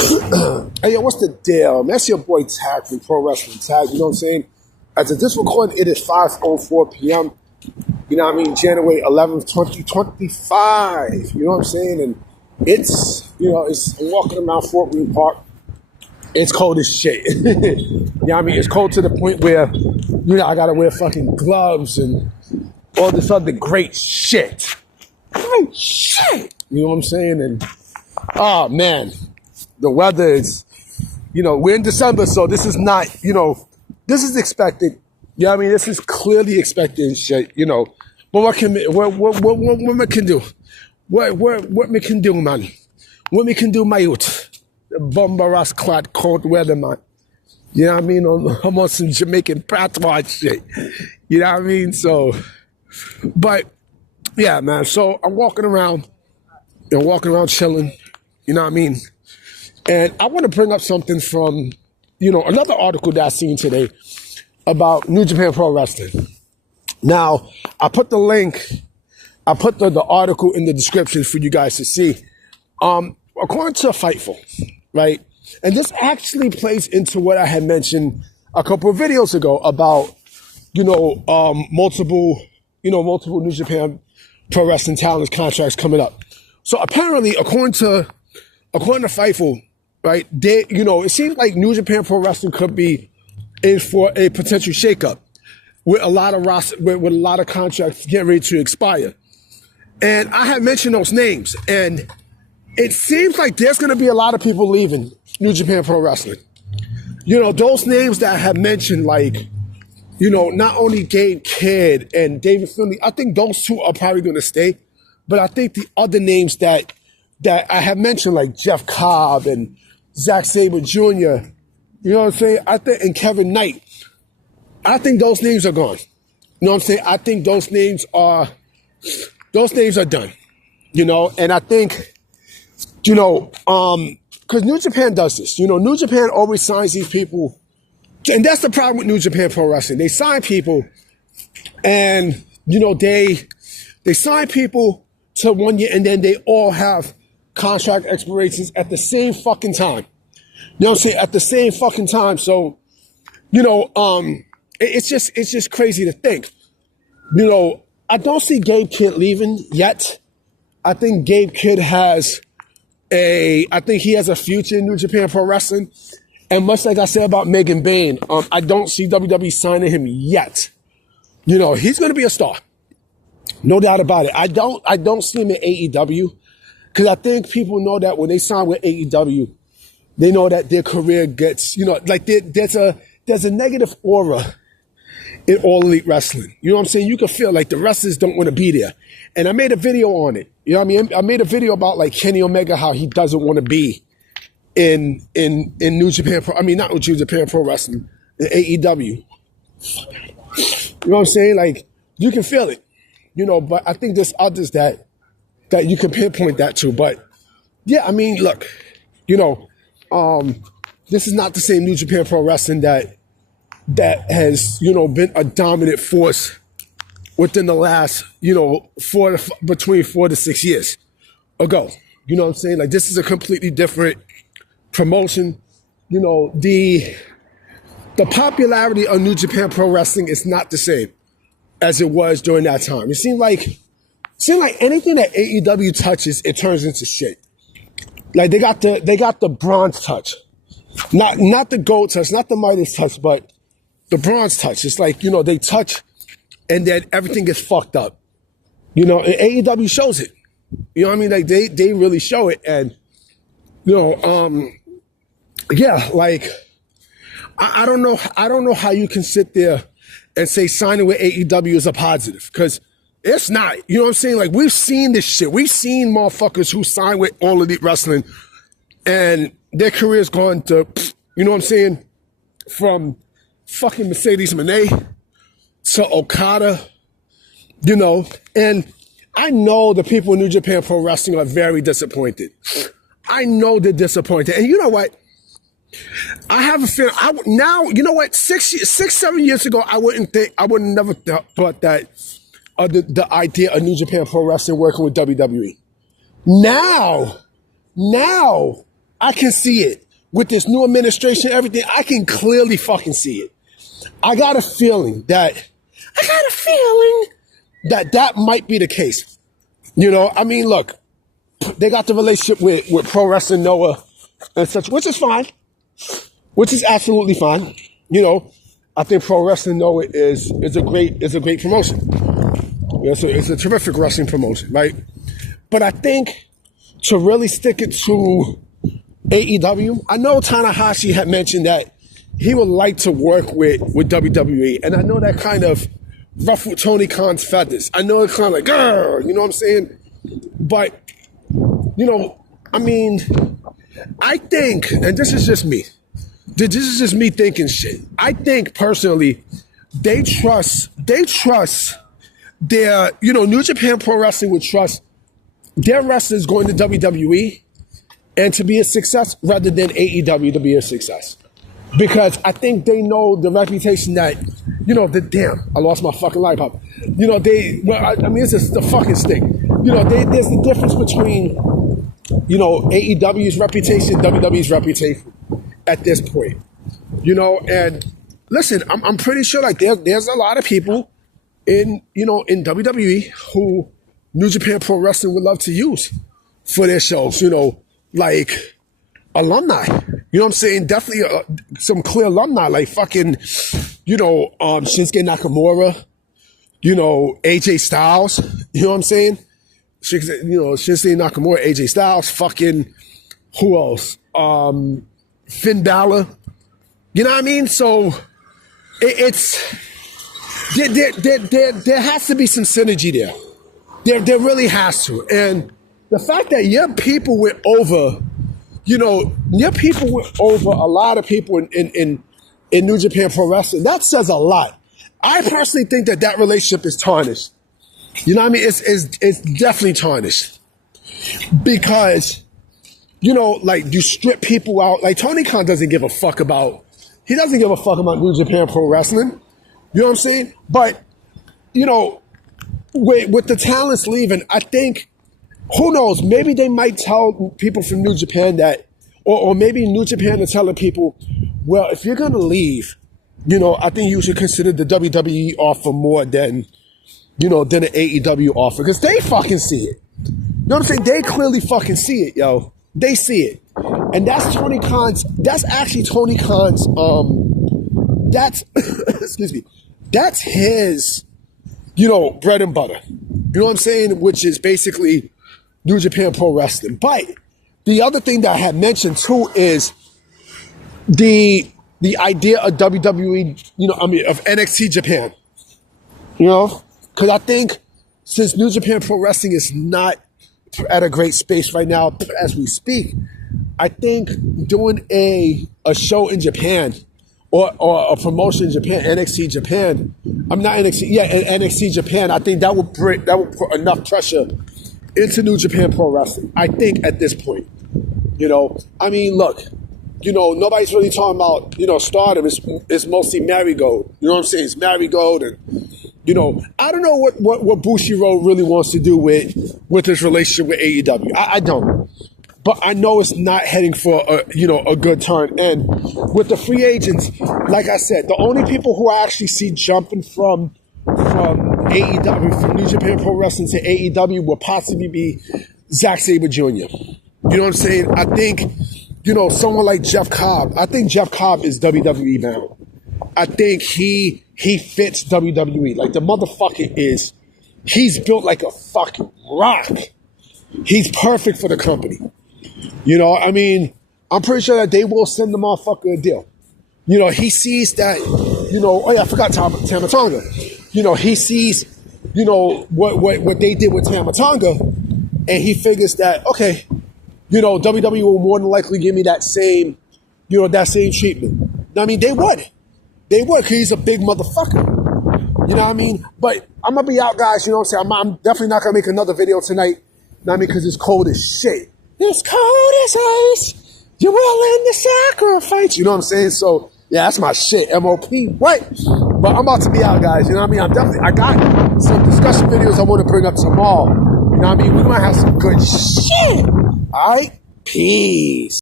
Hey, yo, what's the deal? That's your boy Tag from Pro Wrestling Tag. You know what I'm saying? As of this recording, it is 5:04 p.m. You know what I mean? January 11th, 2025. You know what I'm saying? And I'm walking around Fort Greene Park. It's cold as shit. You know what I mean? It's cold to the point where, I gotta wear fucking gloves and all this other great shit. Great shit! You know what I'm saying? And, oh man, the weather is, we're in December, so this is not, this is expected. You know what I mean? This is clearly expected and shit, But what me can do? What me can do, man? What me can do, my youth? The bombarous clad cold weather, man. You know what I mean? I'm on some Jamaican patois shit. You know what I mean? So, but yeah, man. So I'm walking around chilling. You know what I mean? And I want to bring up something from, another article that I seen today about New Japan Pro Wrestling. Now, I put the article in the description for you guys to see. According to Fightful, right? And this actually plays into what I had mentioned a couple of videos ago about, multiple New Japan Pro Wrestling talent contracts coming up. So apparently, according to Fightful, right, it seems like New Japan Pro Wrestling could be in for a potential shakeup with a lot of contracts getting ready to expire. And I had mentioned those names, and it seems like there's going to be a lot of people leaving New Japan Pro Wrestling. Those names that I have mentioned, like, not only Gabe Kidd and David Finlay, I think those two are probably going to stay. But I think the other names that I have mentioned, like Jeff Cobb and Zack Sabre Jr., you know what I'm saying? And Kevin Knight, I think those names are gone. You know what I'm saying? I think those names are done. And I think, because New Japan does this. New Japan always signs these people. And that's the problem with New Japan Pro Wrestling. They sign people and, they sign people to 1 year and then they all have contract expirations at the same fucking time. You know what I'm saying? At the same fucking time. So, it's just crazy to think. I don't see Gabe Kidd leaving yet. I think Gabe Kidd has he has a future in New Japan Pro Wrestling. And much like I said about Megan Bayne, I don't see WWE signing him yet. He's going to be a star. No doubt about it. I don't see him in AEW because I think people know that when they sign with AEW, they know that their career gets, there's a negative aura in All Elite Wrestling. You know what I'm saying? You can feel like the wrestlers don't want to be there. And I made a video on it. You know what I mean? I made a video about like Kenny Omega, how he doesn't want to be in New Japan Pro, not New Japan Pro Wrestling, in AEW. You know what I'm saying? Like, you can feel it. But I think there's others that you can pinpoint that to. But yeah, look, this is not the same New Japan Pro Wrestling that has, been a dominant force within the last, between 4 to 6 years ago. You know what I'm saying? Like, this is a completely different promotion. The popularity of New Japan Pro Wrestling is not the same as it was during that time. It seemed like anything that AEW touches, it turns into shit. Like, they got the bronze touch. Not the gold touch, not the Midas touch, but the bronze touch. It's like, they touch and then everything gets fucked up. And AEW shows it. You know what I mean? Like, they really show it. And, yeah, like, I don't know how you can sit there and say signing with AEW is a positive, because it's not. You know what I'm saying? Like, we've seen this shit. We've seen motherfuckers who sign with All Elite Wrestling and their career's gone to, you know what I'm saying, from fucking Mercedes Moné to Okada, and I know the people in New Japan Pro Wrestling are very disappointed. I know they're disappointed. And you know what? I have a feeling, now, you know what, 7 years ago, I would never thought that the idea of New Japan Pro Wrestling working with WWE. Now, I can see it. With this new administration, everything, I can clearly fucking see it. I got a feeling that that might be the case. You know, I mean, look, they got the relationship with Pro Wrestling Noah and such, which is fine, which is absolutely fine. You know, I think Pro Wrestling Noah is a great promotion. You know, so it's a terrific wrestling promotion, right? But I think to really stick it to AEW, I know Tanahashi had mentioned that he would like to work with WWE, and I know that kind of ruffled Tony Khan's feathers. I know it's kind of like, grr, you know what I'm saying? But, you know, I mean, I think, and this is just me, this is just me thinking shit. I think personally, they trust their, you know, New Japan Pro Wrestling would trust their wrestlers going to WWE and to be a success rather than AEW to be a success. Because I think they know the reputation that, you know, I lost my fucking light pop. You know, I mean, it's just the fucking stick. You know, there's the difference between, you know, AEW's reputation, WWE's reputation at this point. You know, and listen, I'm pretty sure like there's a lot of people in WWE who New Japan Pro Wrestling would love to use for their shows, you know, like alumni. You know what I'm saying? Definitely some clear alumni, like fucking, you know, Shinsuke Nakamura, you know, AJ Styles. You know what I'm saying? Shinsuke Nakamura, AJ Styles, fucking, who else? Finn Balor. You know what I mean? So there has to be some synergy there. There really has to. And the fact that your people went over, you know, a lot of people in New Japan Pro Wrestling, that says a lot. I personally think that relationship is tarnished. You know what I mean? It's definitely tarnished. Because, you know, like you strip people out. Like Tony Khan doesn't give a fuck about New Japan Pro Wrestling. You know what I'm saying? But, you know, with the talents leaving, I think, who knows, maybe they might tell people from New Japan that, or maybe New Japan is telling people, well, if you're going to leave, you know, I think you should consider the WWE offer more than an AEW offer. Because they fucking see it. You know what I'm saying? They clearly fucking see it, yo. They see it. And that's actually Tony Khan's, excuse me, that's his, you know, bread and butter. You know what I'm saying? Which is basically New Japan Pro Wrestling. But the other thing that I had mentioned too is the idea of WWE, you know, I mean, of NXT Japan. You know? Because I think since New Japan Pro Wrestling is not at a great space right now as we speak, I think doing a show in Japan or a promotion in Japan, NXT Japan, NXT Japan, I think that would put enough pressure into New Japan Pro Wrestling, I think, at this point. You know, I mean, look, you know, nobody's really talking about, you know, Stardom. It's mostly Marigold. You know what I'm saying? It's Marigold, and, you know, I don't know what Bushiroad really wants to do with his relationship with AEW. I don't. But I know it's not heading for a good turn. And with the free agents, like I said, the only people who I actually see jumping from AEW, from New Japan Pro Wrestling to AEW will possibly be Zack Sabre Jr. You know what I'm saying? I think, you know, someone like Jeff Cobb. I think Jeff Cobb is WWE bound. I think he fits WWE. Like the motherfucker he's built like a fucking rock. He's perfect for the company. You know, I mean, I'm pretty sure that they will send the motherfucker a deal. You know, he sees that, you know, I forgot Tama Tonga. You know, he sees, you know, what they did with Tama Tonga, and he figures that, okay, you know, WWE will more than likely give me that same treatment. I mean, they would, because he's a big motherfucker. You know what I mean? But I'm going to be out, guys, you know what I'm saying? I'm definitely not going to make another video tonight. You know what I mean? Because it's cold as shit. It's cold as ice. You're willing to sacrifice. You know what I'm saying? So, yeah, that's my shit. MOP. What? But I'm about to be out, guys. You know what I mean? I got some discussion videos I want to bring up tomorrow. You know what I mean? We're going to have some good shit. All right? Peace.